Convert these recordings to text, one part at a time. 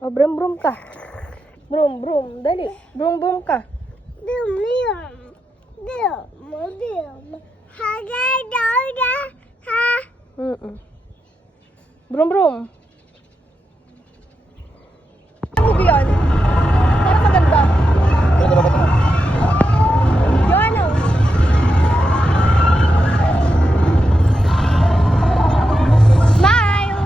O, brum brum ka. Brum brum, dali. Brum brum ka. Brum brum. Brum brum. Haga dauda. Ha. Brum brum. Ano movie yan? Parang maganda. Ano ba ito? Yung ano? Smile!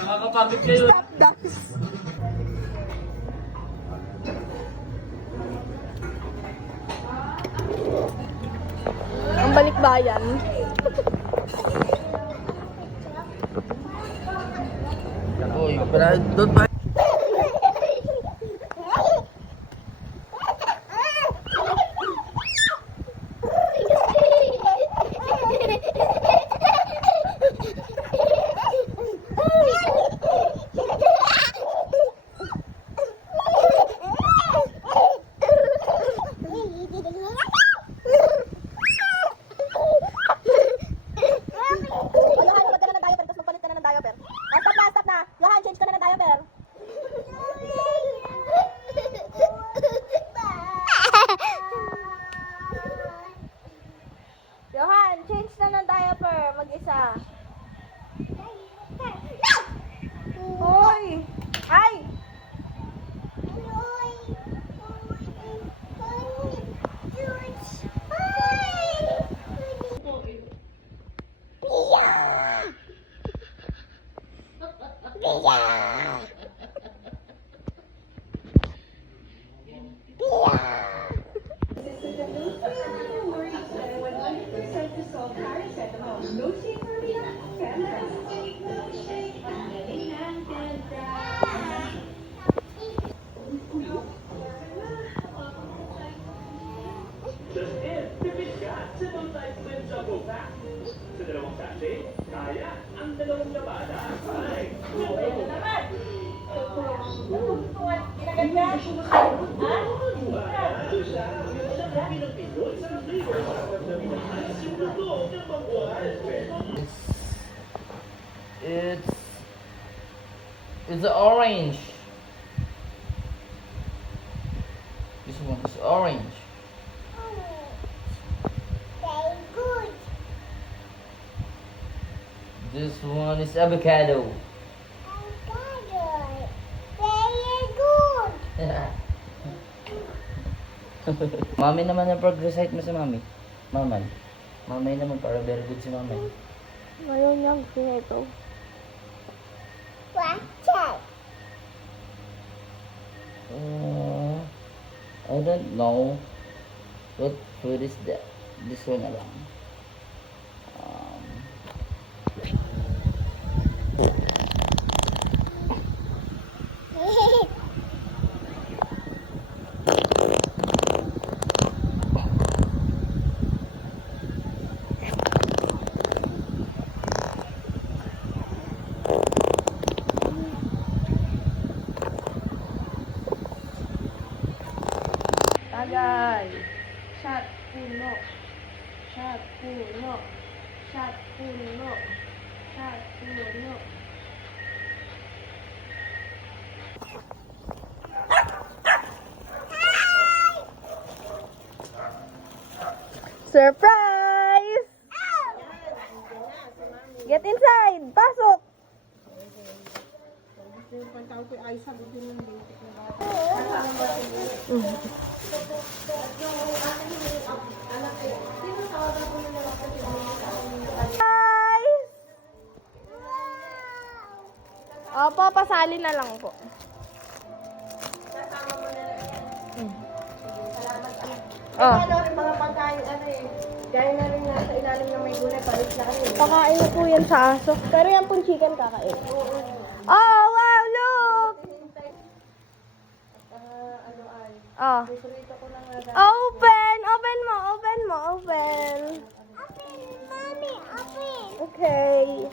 Nakakapagod kayo. Stop that! Ang balikbayan. Uy, para doon pa. Johan, change na ng diaper. Mag-isa. Hoy! Ay! Sa dalawang sachet, kaya ang dalawang labada. Ay, It's orange. This one is orange. Very good. This one is avocado. Very good. Mami naman ang pag-recite mo sa mami. Maman. Mamay naman para very good si mami. Ngayon yung ito. Watch out. I don't know. What food is that? This one na lang. Tagay. Shot puno. Shot puno. Shot puno. Shot puno. Surprise! Get inside! Pasok! Guys! Opo, pasali na lang po. Oh. Ano rin mga pagkain, ano eh. Gaya na rin nasa ilalim ng may gulay, palit na kami. Pakain na po yan sa aso. Pero yan pong chicken kakain. Oh, wow, look! Oh. Prito ko lang nga. Open! Open mo! Open mo! Open! Open, mommy, open. Okay.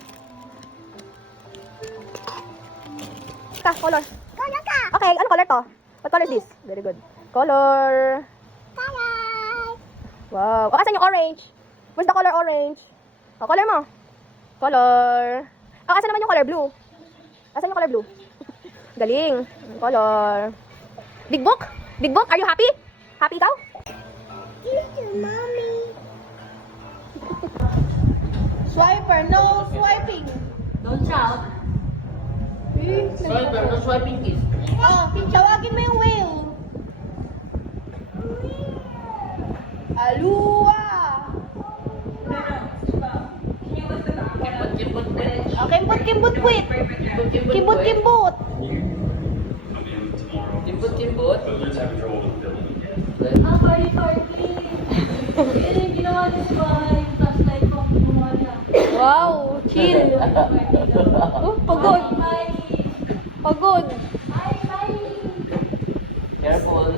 Color. Kola ka. Okay, ano color to? What color is this? Very good. Color. Bye-bye. Wow. Oh, asan yung orange? Where's the color orange? Oh, color mo. Color. Oh, asan naman yung color blue? Asan yung color blue? Galing. Color. Big book? Big book, are you happy? Happy ikaw? Thank you, mommy. Swiper, no swiping. Don't shout. Swiper, no swiping kiss. Oh, tawagin mo yung whale. Alua. Kimbot, kimbot, Oh, kimbot, kwit. Kimbot, kimbot. kimbot, kimbot. Wow, chill. Pagod. Pagod. Careful.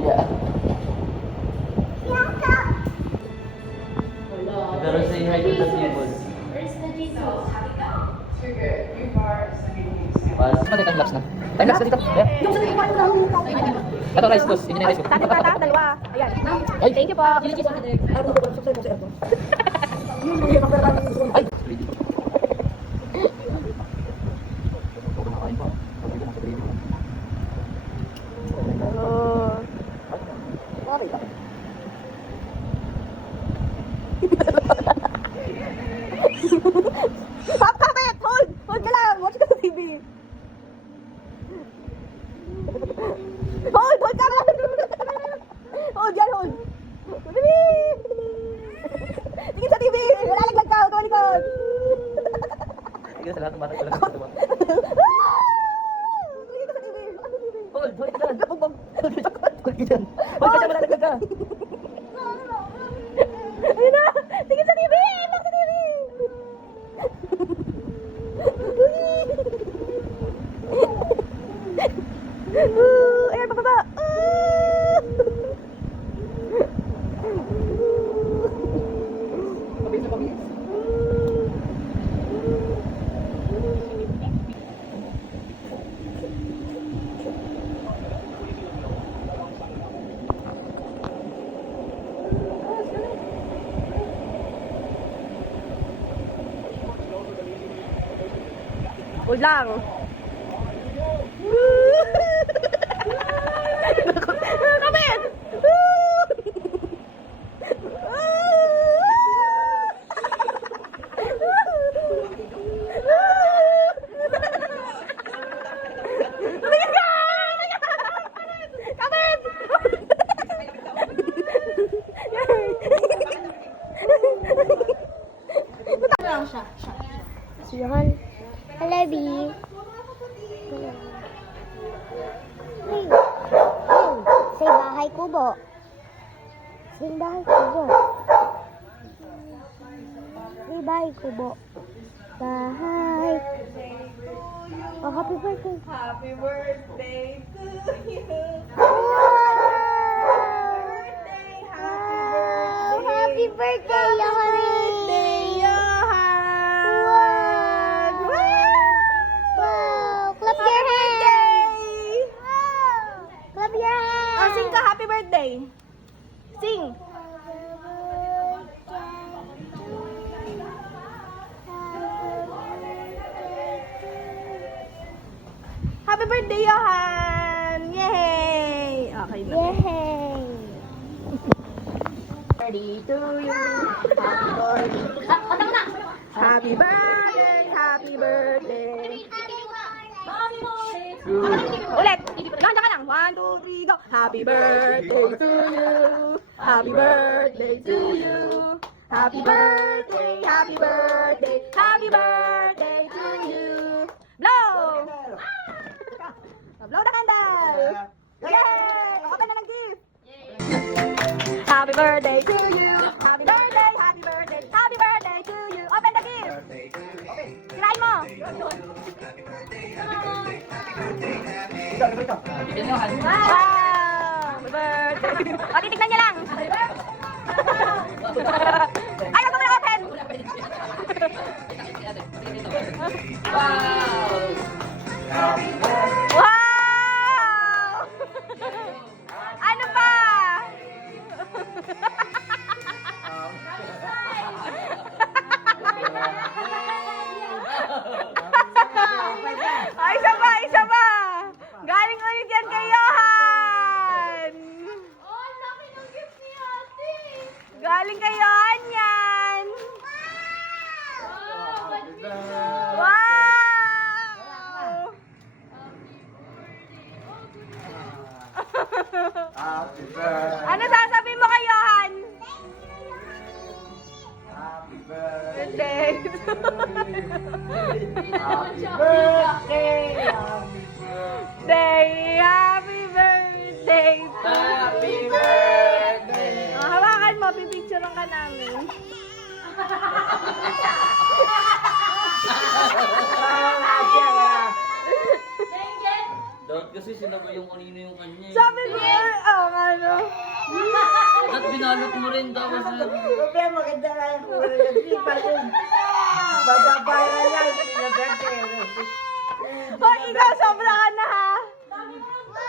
Yeah. Pero say hi to the people. Mas matay time lapse na. Time lapse na dito. Ito rice toast. Hindi na rice toast. Tata, tata, dalawa. Ayan. Ay, Thank you po. Ay. Oh. Kapit! Hold! Hold ka lang! Watch ka sa TV! Hold! Hold ka lang! Hold! Yan! Hold! Tingin sa TV! Wala laglag ka! Huwag ka malikod! Tingnan sa lahat ng bata ko lang. Tingin ka sa TV! Hold, hold ka. Bugbog! Hold ka dyan. Hold ka dyan, malalaglag ka. Ayun na! Tingin sa TV! Look sa TV! Ayan, pababa! Hold lang! Kapit! Tumingin ka! Kapit! Siyahan. Hello, B. Say bahay kubo. Say bahay kubo. Say bahay kubo. Bahay. Oh, happy birthday. Happy birthday to you. Wow, happy birthday, Yohani. Johan! Wow, clap your hands. Clap your hands. Oh, sing ka, happy birthday. Sing. Happy birthday, Johan! Yay! Okay na. Yay. Birthday to you. Happy birthday! Happy birthday! Ulit! Landiyan ka lang. 1, 2, 3, go! Happy birthday to you! Happy birthday to you! Happy birthday! Happy birthday! Happy birthday to you! Blow! Blow the candle! Yay! Open na ng gift! Happy birthday to you! Happy birthday! Happy birthday! Happy birthday to you! Open the gift! Kirain mo! Bigyan nyo, Han. Wow! Happy birthday! O, titignan niya lang! Ay, wag mo na open! Wow! Ano pa? Ay, isa pa, isa pa! Galing ulit yan kay Johan! Oh, laki ng gift ni ate. Galing kay Johan yan! Wow! Happy birthday. Ano sasabihin mo kay Johan? Happy birthday. Birthday! Happy birthday. Happy birthday to Happy birthday! Oh, hawakan mo, pipicturean ka namin. Dapat kasi sinabi yung kanino yung kanya eh. Sabi ko, ano? At binalot mo rin tapos Kaya maganda nga yung kulay ng gripa yun. Bababayaran yan. Oh, ikaw, sobra ka na ha.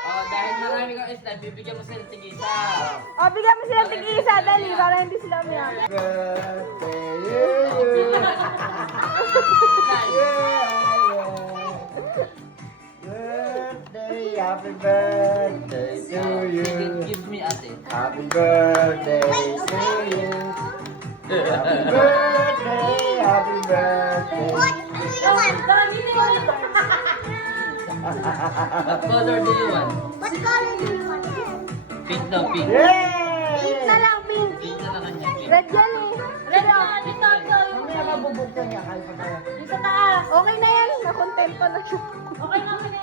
Oh, dahil marami kang slime, bibigyan mo sila tig-isa. O, bigyan mo sila tig-isa, dali, para hindi sila umiyak. Birthday, happy birthday to you. Give me ate. Happy birthday to you. Happy birthday, happy birthday. What color do you want? What color do you want? Pink daw, pink. Yay! Na lang, pink. Pink na lang kanya, pink. Red yan eh. Red yan. Mamaya mabubuksan niya kahit pa kaya. Sa taas. Okay na yan, nakontento na siya. Okay na kami.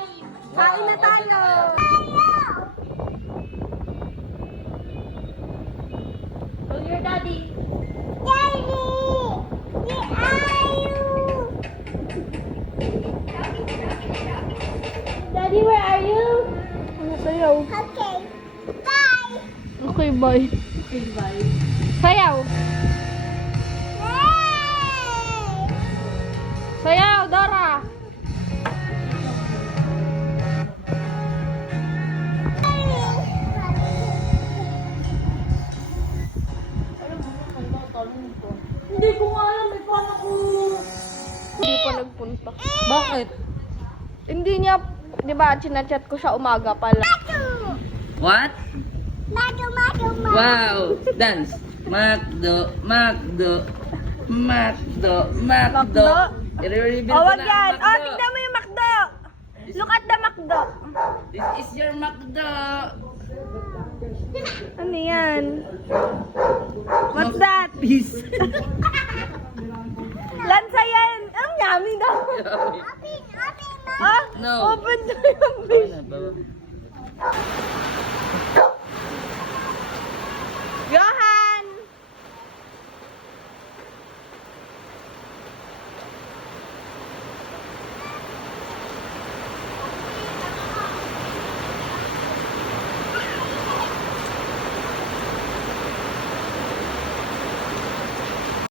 Kain na tayo. Call your daddy. Daddy! Where are you? Daddy, where are you? Ano sayaw? Okay. Bye. Okay, bye. Sayaw. Sayaw, Dora. Hindi ko nga alam, may paano ko. Hindi pa nagpunta. Bakit? Hindi niya, di ba, chinachat ko siya umaga pala. What? Mago. Wow! Dance! Macdo, Macdo, Macdo, Macdo. I-reveal Oh, ko wag na yan. ang Oh, Macdo. tignan mo yung McDo. Look at the McDo. This is your Macdo. Ano yan? What's that? Peace. Lansa yan. Ang yummy daw. Ah, No. open na yung Okay na, baba.